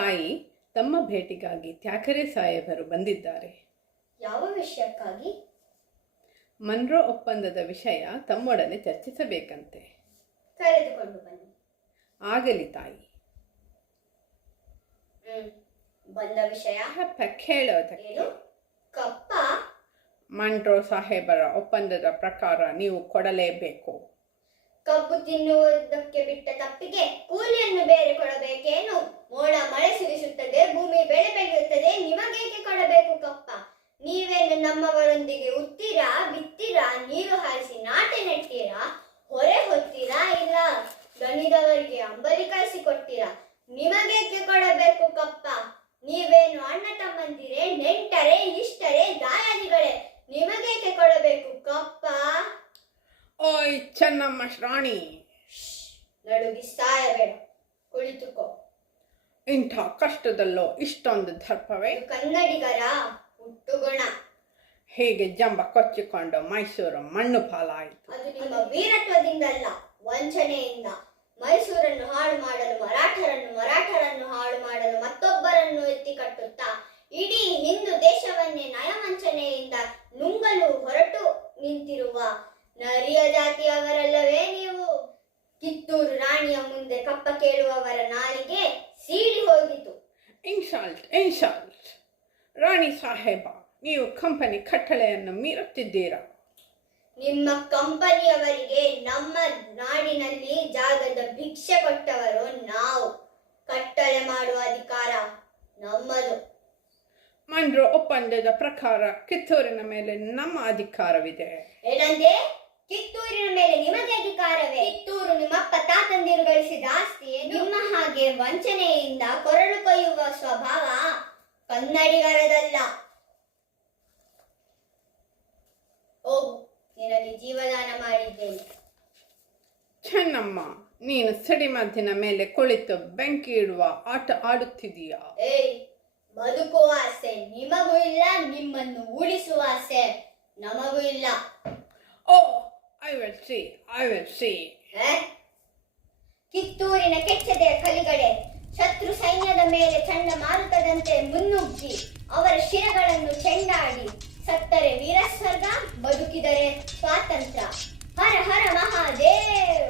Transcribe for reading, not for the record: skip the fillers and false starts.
ತಾಯಿ, ತಮ್ಮ ಭೇಟಿಗಾಗಿ ಥ್ಯಾಕರೆ ಸಾಹೇಬರು ಬಂದಿದ್ದಾರೆ. ಯಾವ ವಿಷಯಕ್ಕಾಗಿ? ಮನ್ರೋ ಒಪ್ಪಂದದ ವಿಷಯ ತಮ್ಮೊಡನೆ ಚರ್ಚಿಸಬೇಕಂತೆ. ಕರೆದುಕೊಂಡು ಬನ್ನಿ. ಆಗಲಿ ತಾಯಿ. ಬಂದ ವಿಷಯ ಹೇಳೋದಕ್ಕೆ ಏನು? ಕಪ್ಪ? ಮನ್ರೋ ಸಾಹೇಬರ ಒಪ್ಪಂದದ ಪ್ರಕಾರ ನೀವು ಕೊಡಲೇಬೇಕು. ಕಬ್ಬು ತಿನ್ನುವುದಕ್ಕೆ ಬಿಟ್ಟ ತಪ್ಪಿಗೆ ಕೂಲಿಯನ್ನು ಬೇರೆ ಕೊಡಬೇಕೇನು? ಮೋಡ ಮಳೆ ಸುರಿಸುತ್ತದೆ, ಭೂಮಿ ಬೆಳೆ ಬೆಳೆಯುತ್ತದೆ, ನಿಮಗೇಕೆ ಕೊಡಬೇಕು ಕಪ್ಪ? ನೀವೇನು ನಮ್ಮವರೊಂದಿಗೆ ಉತ್ತೀರಾ, ಬಿತ್ತೀರಾ, ನೀರು ಹಾಯಿಸಿ ನಾಟಿ ನೆಟ್ತೀರಾ, ಹೊರೆ ಹೊತ್ತೀರಾ, ಇಲ್ಲ ದಣಿದವರಿಗೆ ಅಂಬಲಿ ಕಳಿಸಿಕೊಡ್ತೀರಾ? ನಿಮಗೇಕೆ ಕೊಡಬೇಕು ಕಪ್ಪ? ನೀವೇನು ಅಣ್ಣ ತಮ್ಮಂದಿರೇ, ನೆಂಟರೇ, ಇಷ್ಟರೇ, ದಾಯಾದಿಗಳೇ? ನಿಮಗೇಕೆ ಕೊಡಬೇಕು ಕಪ್ಪ? ಓಯ್ ಚೆನ್ನಮ್ಮ ರಾಣಿ, ನಡುಗಿ ಸಾಯಬೇಡ, ಕುಳಿತುಕೋ. ಇಂಥ ಕಷ್ಟದಲ್ಲೋ ಇಷ್ಟೊಂದು ದರ್ಪವೇ? ಕನ್ನಡಿಗರ ಹುಟ್ಟುಗುಣ. ಹೇಗೆ ಜಂಬ ಕೊಚ್ಚಿಕೊಂಡು ಮೈಸೂರು ಮಣ್ಣು ಪಾಲಾಯಿತು? ಅದು ನಿಮ್ಮ ವೀರತ್ವದಿಂದಲ್ಲ, ವಂಚನೆಯಿಂದ. ಮೈಸೂರನ್ನು ಹಾಳು ಮಾಡಲು ಮರಾಠರನ್ನು, ಮರಾಠರನ್ನು ಹಾಳು ಮಾಡಲು ಮತ್ತೊಬ್ಬರನ್ನು ಎತ್ತಿ ಕಟ್ಟುತ್ತಾ ಇಡೀ ಹಿಂದೂ ದೇಶವನ್ನೇ ನಯವಂಚನೆಯಿಂದ ನುಂಗಲು ಹೊರಟು ನಿಂತಿರುವ ನರಿಯ ಜಾತಿಯವರಲ್ಲವೇ ನೀವು? ಕಿತ್ತೂರು ರಾಣಿಯ ಮುಂದೆ ಕಪ್ಪ ಕೇಳುವವರ ನಾಲಿಗೆ ಸೀಳಿ ಹೋಗಿತು. ಇನ್ಸಾಲ್ಟ್ ರಾಣಿ ಸಾಹೇಬ, ನೀವು ಕಂಪನಿ ಕಟ್ಟಳೆಯನ್ನು ಮೀರುತ್ತಿದ್ದೀರಾ. ನಿಮ್ಮ ಕಂಪನಿಯವರಿಗೆ ನಮ್ಮ ನಾಡಿನಲ್ಲಿ ಜಾಗದ ಭಿಕ್ಷೆ ಕೊಟ್ಟವರು ನಾವು. ಕಟ್ಟಳೆ ಮಾಡುವ ಅಧಿಕಾರ ನಮ್ಮದು. ಮನ್ರೋ ಒಪ್ಪಂದದ ಪ್ರಕಾರ ಕಿತ್ತೂರಿನ ಮೇಲೆ ನಮ್ಮ ಅಧಿಕಾರವಿದೆ. ಏನಂದೆ? ಕಿತ್ತೂರಿನ ಮೇಲೆ ನಿಮಗೆ ಅಧಿಕಾರವೇ? ಕಿತ್ತೂರು ನಿಮ್ಮಪ್ಪ ತಾತಂದಿರು ಗಳಿಸಿದ ಆಸ್ತಿ. ನಿಮ್ಮ ಹಾಗೆ ವಂಚನೆಯಿಂದ ಕೊರಳು ಕೊಯ್ಯುವ ಸ್ವಭಾವ ಕನ್ನಡಿಗರದಲ್ಲ. ಹೋಗು, ನಿನಗೆ ಜೀವದಾನ ಮಾಡಿದ್ದೇನೆ. ಚೆನ್ನಮ್ಮ, ನೀನು ಸಿಡಿಮದ್ದಿನ ಮೇಲೆ ಕುಳಿತು ಬೆಂಕಿ ಇಡುವ ಆಟ ಆಡುತ್ತಿದೀಯಾ? ಏಯ್, ಬದುಕುವ ಆಸೆ ನಿಮಗೂ ಇಲ್ಲ, ನಿಮ್ಮನ್ನು ಉಳಿಸುವ ಆಸೆ ನಮಗೂ ಇಲ್ಲ. ಓ, ಐ ವಿಲ್ ಸಿ. ಕಿತ್ತೂರಿನ ಕೆಚ್ಚದೆಯ ಕಲಿಗಡೆ ಶತ್ರು ಸೈನ್ಯದ ಮೇಲೆ ಚಂಡಮಾರುತದಂತೆ ಮುನ್ನುಗ್ಗಿ ಅವರ ಶಿರಗಳನ್ನು ಚೆಂಡಾಡಿ ಸತ್ತರೆ ವೀರಸ್ವರ್ಗ, ಬದುಕಿದರೆ ಸ್ವಾತಂತ್ರ್ಯ. ಹರ ಹರ ಮಹಾದೇವ್.